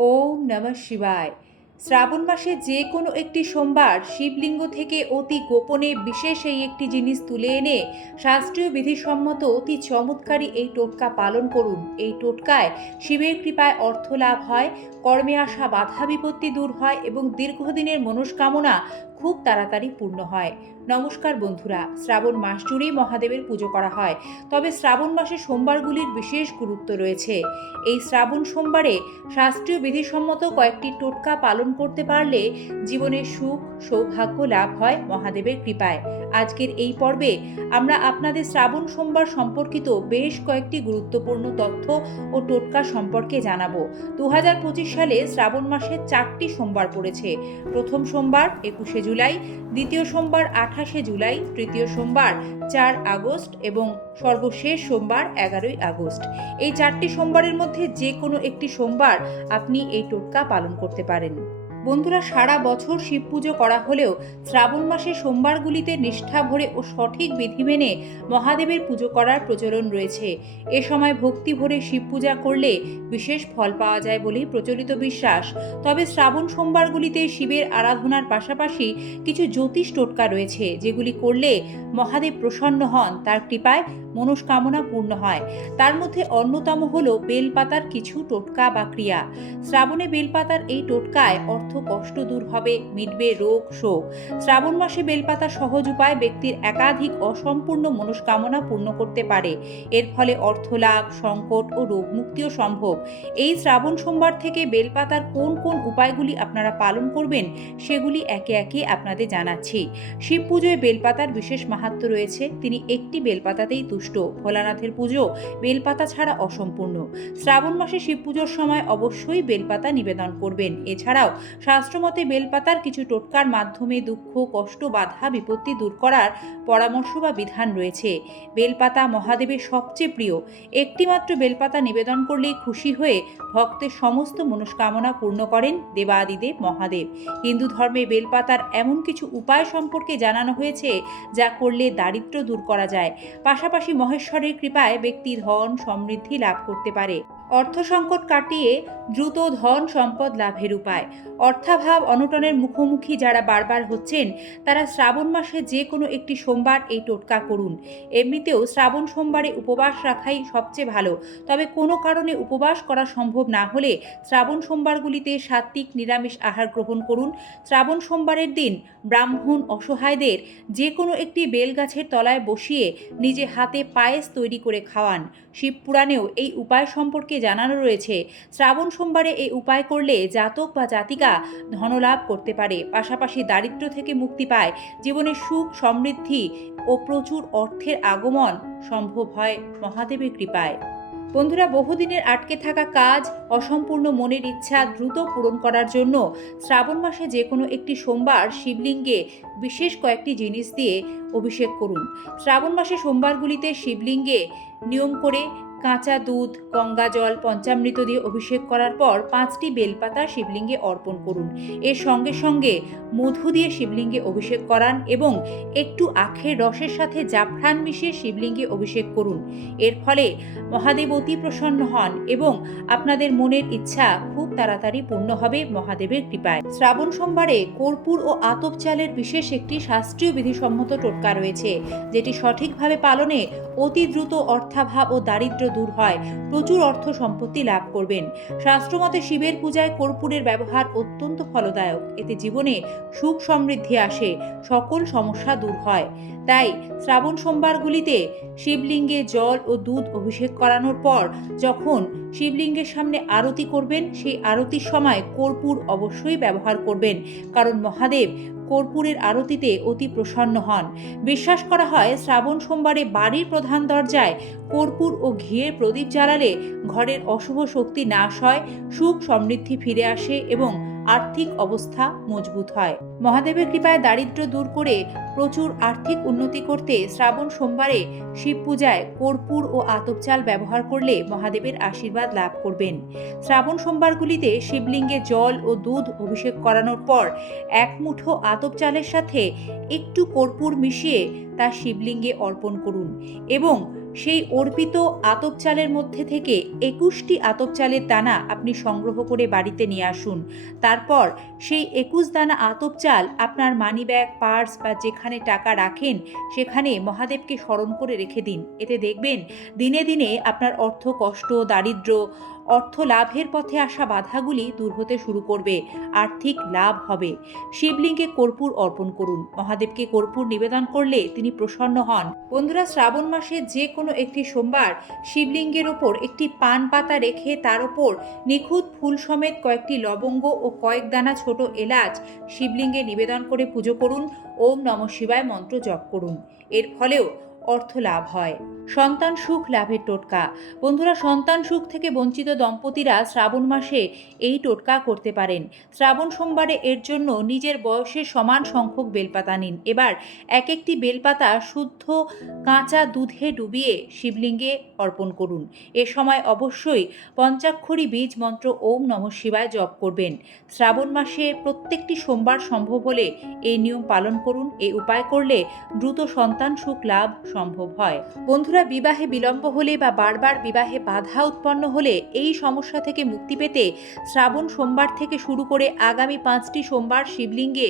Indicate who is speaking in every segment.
Speaker 1: ওম নমঃ শিবায় শ্রাবণ মাসে যে কোনো একটি সোমবার শিবলিঙ্গ থেকে অতি গোপনে বিশেষ এই একটি জিনিস তুলে এনে শাস্ত্রীয় বিধিসম্মত অতি চমৎকারী এই টোটকা পালন করুন। এই টোটকায় শিবের কৃপায় অর্থ লাভ হয়, কর্মে আসা বাধা বিপত্তি দূর হয় এবং দীর্ঘদিনের মনস্কামনা খুব তাড়াতাড়ি পূর্ণ হয়। নমস্কার বন্ধুরা, শ্রাবণ মাস জুড়েই মহাদেবের পুজো করা হয়, তবে শ্রাবণ মাসে সোমবারগুলির বিশেষ গুরুত্ব রয়েছে। এই শ্রাবণ সোমবারে শাস্ত্রীয় বিধিসম্মত কয়েকটি টোটকা পালন করতে পারলে জীবনে সুখ, সৌভাগ্য লাভ হয় মহাদেবের কৃপায়। আজকের এই পর্বে আমরা আপনাদের শ্রাবণ সোমবার সম্পর্কিত বেশ কয়েকটি গুরুত্বপূর্ণ তথ্য ও টোটকা সম্পর্কে জানাব। দু হাজার পঁচিশ সালে শ্রাবণ মাসে চারটি সোমবার পড়েছে। প্রথম সোমবার একুশে জুলাই, দ্বিতীয় সোমবার আঠাশে জুলাই, তৃতীয় সোমবার চার আগস্ট এবং সর্বশেষ সোমবার এগারোই আগস্ট। এই চারটি সোমবারের মধ্যে যে কোনো একটি সোমবার আপনি এই টোটকা পালন করতে পারেন। বন্ধুরা, সারা বছর শিব পুজো করা হলেও শ্রাবণ মাসে সোমবারগুলিতে নিষ্ঠা ভরে ও সঠিক বিধি মেনে মহাদেবের পুজো করার প্রচলন রয়েছে। এ সময় ভক্তি ভরে শিব পূজা করলে বিশেষ ফল পাওয়া যায় বলেই প্রচলিত বিশ্বাস। তবে শ্রাবণ সোমবারগুলিতে শিবের আরাধনার পাশাপাশি কিছু জ্যোতিষ টোটকা রয়েছে, যেগুলি করলে মহাদেব প্রসন্ন হন। তার কৃপায় মনস্কামনা পূর্ণ হয়। তার মধ্যে অন্যতম হল বেলপাতার কিছু টোটকা বা ক্রিয়া। শ্রাবণে বেলপাতার এই টোটকায় অর্থ কষ্ট দূর হবে, মিটবে রোগ, শোক। শ্রাবণ মাসে বেলপাতা সহজ উপায় ব্যক্তির একাধিক অসম্পূর্ণ মনস্কামনা পূর্ণ করতে পারে। এর ফলে অর্থ লাভ সংকট ও রোগ মুক্তিও সম্ভব। এই শ্রাবণ সোমবার থেকে বেলপাতার কোন কোন উপায়গুলি আপনারা পালন করবেন, সেগুলি একে একে আপনাদের জানাচ্ছি। শিব পুজোয় বেলপাতার বিশেষ মাহাত্ম রয়েছে। তিনি একটি বেলপাতাতেই তুষ্ট ভোলানাথের পুজো বেলপাতা ছাড়া অসম্পূর্ণ। শ্রাবণ মাসে শিব পুজোর সময় অবশ্যই বেলপাতা নিবেদন করবেন। এছাড়াও শাস্ত্রমতে বেলপাতার কিছু টোটকার মাধ্যমে দুঃখ, কষ্ট, বাধা, বিপত্তি দূর করার পরামর্শ বা বিধান রয়েছে। বেলপাতা মহাদেবের সবচেয়ে প্রিয়। একটিমাত্র বেলপাতা নিবেদন করলেই খুশি হয়ে ভক্তের সমস্ত মনস্কামনা পূর্ণ করেন দেবাদিদেব মহাদেব। হিন্দু ধর্মে বেলপাতার এমন কিছু উপায় সম্পর্কে জানানো হয়েছে যা করলে দারিদ্র্য দূর করা যায়। পাশাপাশি মহেশ্বরের কৃপায় ব্যক্তি ধন সমৃদ্ধি লাভ করতে পারে। অর্থ সংকট কাটিয়ে দ্রুত ধন সম্পদ লাভের উপায়। অর্থাভাব অনটনের মুখোমুখি যারা বারবার হচ্ছেন, তারা শ্রাবণ মাসে যে কোনো একটি সোমবার এই টোটকা করুন। এমনিতেও শ্রাবণ সোমবারে উপবাস রাখাই সবচেয়ে ভালো। তবে কোনো কারণে উপবাস করা সম্ভব না হলে শ্রাবণ সোমবারগুলিতে সাত্ত্বিক নিরামিষ আহার গ্রহণ করুন। শ্রাবণ সোমবারের দিন ব্রাহ্মণ অসহায়দের যে কোনো একটি বেল গাছের তলায় বসিয়ে নিজে হাতে পায়েস তৈরি করে খাওয়ান। শিবপুরাণেও এই উপায় সম্পর্কে জানানো রয়েছে, শ্রাবণ সোমবারে এই উপায় করলে জাতক বা জাতিকা ধনলাভ করতে পারে। পাশাপাশি দারিদ্র্য থেকে মুক্তি পায়। জীবনে সুখ, সমৃদ্ধি ও প্রচুর অর্থের আগমন সম্ভব হয় মহাদেবের কৃপায়। বন্ধুরা, বহুদিনের আটকে থাকা কাজ, অসম্পূর্ণ মনের ইচ্ছা দ্রুত পূরণ করার জন্য শ্রাবণ মাসে যে কোনো একটি সোমবার শিবলিঙ্গে বিশেষ কয়েকটি জিনিস দিয়ে অভিষেক করুন। শ্রাবণ মাসে সোমবারগুলিতে শিবলিঙ্গে নিয়ম করে কাঁচা দুধ, গঙ্গা জল, পঞ্চামৃত দিয়ে অভিষেক করার পর পাঁচটি বেলপাতা শিবলিঙ্গে অর্পণ করুন। এর সঙ্গে সঙ্গে মধু দিয়ে শিবলিঙ্গে অভিষেক করান এবং একটু আখের রসের সাথে জাফরান মিশিয়ে শিবলিঙ্গে অভিষেক করুন। এর ফলে মহাদেব অতি প্রসন্ন হন এবং আপনাদের মনের ইচ্ছা খুব তাড়াতাড়ি পূর্ণ হবে মহাদেবের কৃপায়। শ্রাবণ সোমবারে কর্পূর ও আতপ চালের বিশেষ একটি শাস্ত্রীয় বিধিসম্মত টোটকা রয়েছে, যেটি সঠিকভাবে পালনে অতি দ্রুত অর্থাভাব ও দারিদ্র্য দূর হয়। প্রচুর অর্থ সম্পত্তি লাভ করবেন। শাস্ত্রমতে শিবের পূজায় কর্পূরের ব্যবহার অত্যন্ত ফলদায়ক। এতে জীবনে সুখ সমৃদ্ধি আসে, সকল সমস্যা দূর হয়। তাই শ্রাবণ সোমবারগুলিতে শিবলিঙ্গে জল ও দুধ অভিষেক করানোর পর যখন শিবলিঙ্গের সামনে আরতি করবেন, সেই আরতির সময় কর্পূর অবশ্যই ব্যবহার করবেন। কারণ মহাদেব কর্পূরের আরতিতে অতি প্রসন্ন হন। বিশ্বাস করা হয়, শ্রাবণ সোমবারে বাড়ির প্রধান দরজায় কর্পূর ও ঘিয়ের প্রদীপ জ্বালালে ঘরের অশুভ শক্তি নাশ হয়, সুখ সমৃদ্ধি ফিরে আসে এবং আর্থিক অবস্থা মজবুত হয়। মহাদেবের কৃপায় দারিদ্র্য দূর করে প্রচুর আর্থিক উন্নতি করতে শ্রাবণ সোমবারে শিব পূজায় কর্পূর ও আতপ চাল ব্যবহার করলে মহাদেবের আশীর্বাদ লাভ করবেন। শ্রাবণ সোমবারগুলিতে শিবলিঙ্গে জল ও দুধ অভিষেক করানোর পর এক মুঠো আতপ চালের সাথে একটু কর্পূর মিশিয়ে তা শিবলিঙ্গে অর্পণ করুন এবং সেই অর্পিত আতপ চালের মধ্যে থেকে একুশটি আতপ চালের দানা আপনি সংগ্রহ করে বাড়িতে নিয়ে আসুন। তারপর সেই একুশ দানা আতপ চাল আপনার মানি ব্যাগ পার্স বা যেখানে টাকা রাখেন, সেখানে মহাদেবকে স্মরণ করে রেখে দিন। এতে দেখবেন দিনে দিনে আপনার অর্থ কষ্ট দারিদ্র্য অর্থ লাভের পথে আসা বাধাগুলি দূর হতে শুরু করবে। আর্থিক লাভ হবে। শিবলিঙ্গে কর্পূর অর্পণ করুন। মহাদেবকে কর্পূর নিবেদন করলে তিনি প্রসন্ন হন। বন্ধুরা, শ্রাবণ মাসে যে কোনো একটি সোমবার শিবলিঙ্গের ওপর একটি পান পাতা রেখে তার ওপর নিখুঁত ফুল সমেত কয়েকটি লবঙ্গ ও কয়েক দানা ছোট এলাচ শিবলিঙ্গে নিবেদন করে পুজো করুন। ওম নম শিবায় মন্ত্র জপ করুন। এর ফলেও অর্থ লাভ হয়। সন্তান সুখ লাভের টোটকা। বন্ধুরা, সন্তান সুখ থেকে বঞ্চিত দম্পতিরা শ্রাবণ মাসে এই টোটকা করতে পারেন। শ্রাবণ সোমবারে এর জন্য নিজের বয়সের সমান সংখ্যক বেলপাতা নিন। এবার এক একটি বেলপাতা শুদ্ধ কাঁচা দুধে ডুবিয়ে শিবলিঙ্গে অর্পণ করুন। এ সময় অবশ্যই পঞ্চাক্ষরী বীজ মন্ত্র ওম নম শিবায় জপ করবেন। শ্রাবণ মাসে প্রত্যেকটি সোমবার সম্ভব হলে এই নিয়ম পালন করুন। এই উপায় করলে দ্রুত সন্তান সুখ লাভ সম্ভব হয়। বন্ধুরা, বিবাহে বিলম্ব হলে বা বারবার বিবাহে বাধা উৎপন্ন হলে এই সমস্যা থেকে মুক্তি পেতে শ্রাবণ সোমবার থেকে শুরু করে আগামী পাঁচটি সোমবার শিবলিঙ্গে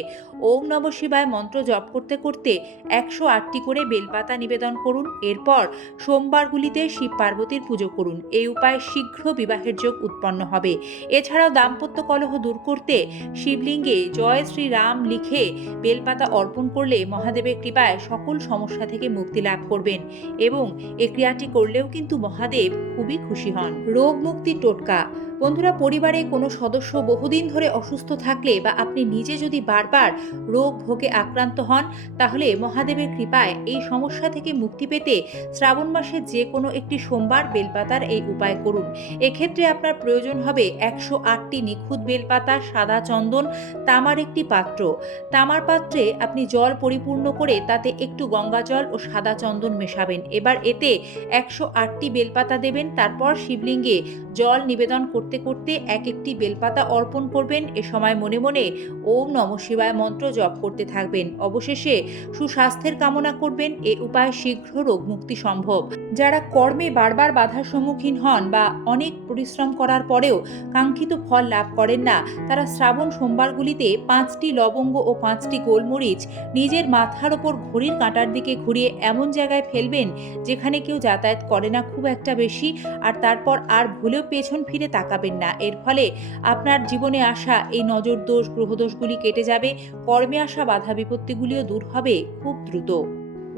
Speaker 1: ওম নম শিবায় মন্ত্র জপ করতে করতে একশো আটটি করে বেলপাতা নিবেদন করুন। এরপর সোমবারগুলিতে শিব পার্বতীর পুজো করুন। এই উপায় শীঘ্র বিবাহের যোগ উৎপন্ন হবে। এছাড়াও দাম্পত্য কলহ দূর করতে শিবলিঙ্গে জয় শ্রীরাম লিখে বেলপাতা অর্পণ করলে মহাদেবের কৃপায় সকল সমস্যা থেকে মুক্তি লাভ করবেন এবং এ ক্রিয়াটি করলেও কিন্তু মহাদেব খুবই খুশি হন। রোগ মুক্তি টোটকা বন্ধুরা, পরিবারে কোনো সদস্য বহুদিন ধরে অসুস্থ থাকলে বা আপনি নিজে যদি বারবার রোগ ভোগে আক্রান্ত হন, তাহলে মহাদেবের কৃপায় এই সমস্যা থেকে মুক্তি পেতে শ্রাবণ মাসে যে কোনো একটি সোমবার বেলপাতার এই উপায় করুন। এক্ষেত্রে আপনার প্রয়োজন হবে একশো আটটি নিখুঁত বেলপাতা, সাদা চন্দন, তামার একটি পাত্র। তামার পাত্রে আপনি জল পরিপূর্ণ করে তাতে একটু গঙ্গা জল ও সাদা চন্দন মেশাবেন। এবার এতে একশো আটটি বেলপাতা দেবেন, তারপর শিবলিঙ্গে জল নিবেদন করতে করতে করতে এক একটি বেলপাতা অর্পণ করবেন। এ সময় মনে মনে ওম নম শিবায় মন্ত্র জপ করতে থাকবেন। অবশেষে সুস্বাস্থ্যের কামনা করবেন। এ উপায় শীঘ্র রোগমুক্তি সম্ভব। যারা কর্মে বারবার বাধার সম্মুখীন হন বা অনেক পরিশ্রম করার পরেও কাঙ্ক্ষিত ফল লাভ করেন না, তারা শ্রাবণ সোমবারগুলিতে পাঁচটি লবঙ্গ ও পাঁচটি গোলমরিচ নিজের মাথার ওপর ঘড়ির কাঁটার দিকে ঘুরিয়ে এমন জায়গায় ফেলবেন যেখানে কেউ যাতায়াত করে না খুব একটা বেশি আর তারপর আর ভুলেও পেছন ফিরে তাকাবেন না। এর ফলে আপনার জীবনে আসা এই নজর দোষ গ্রহদোষগুলি কেটে যাবে, কর্মে আসা বাধা বিপত্তিগুলিও দূর হবে খুব দ্রুত।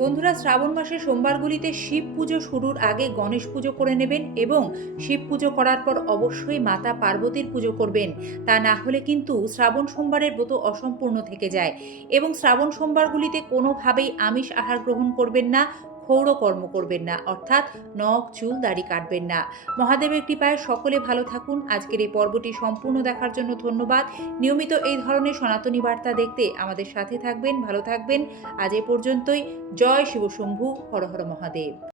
Speaker 1: বন্ধুরা, শ্রাবণ মাসে সোমবারগুলিতে শিব পুজো শুরুর আগে গণেশ পুজো করে নেবেন এবং শিব পুজো করার পর অবশ্যই মাতা পার্বতীর পুজো করবেন। তা না হলে কিন্তু শ্রাবণ সোমবারের ব্রত অসম্পূর্ণ থেকে যায় এবং শ্রাবণ সোমবারগুলিতে কোনোভাবেই আমিষ আহার গ্রহণ করবেন না। ক্ষৌর কর্ম করবেন না, অর্থাৎ নখ, চুল, দাড়ি কাটবেন না। মহাদেবের কৃপায় সকলে ভালো থাকুন। আজকের এই পর্বটি সম্পূর্ণ দেখার জন্য ধন্যবাদ। নিয়মিত এই ধরনের সনাতনী বার্তা দেখতে আমাদের সাথে থাকবেন, ভালো থাকবেন। আজ এ পর্যন্তই। জয় শিবশম্ভু, হর হর মহাদেব।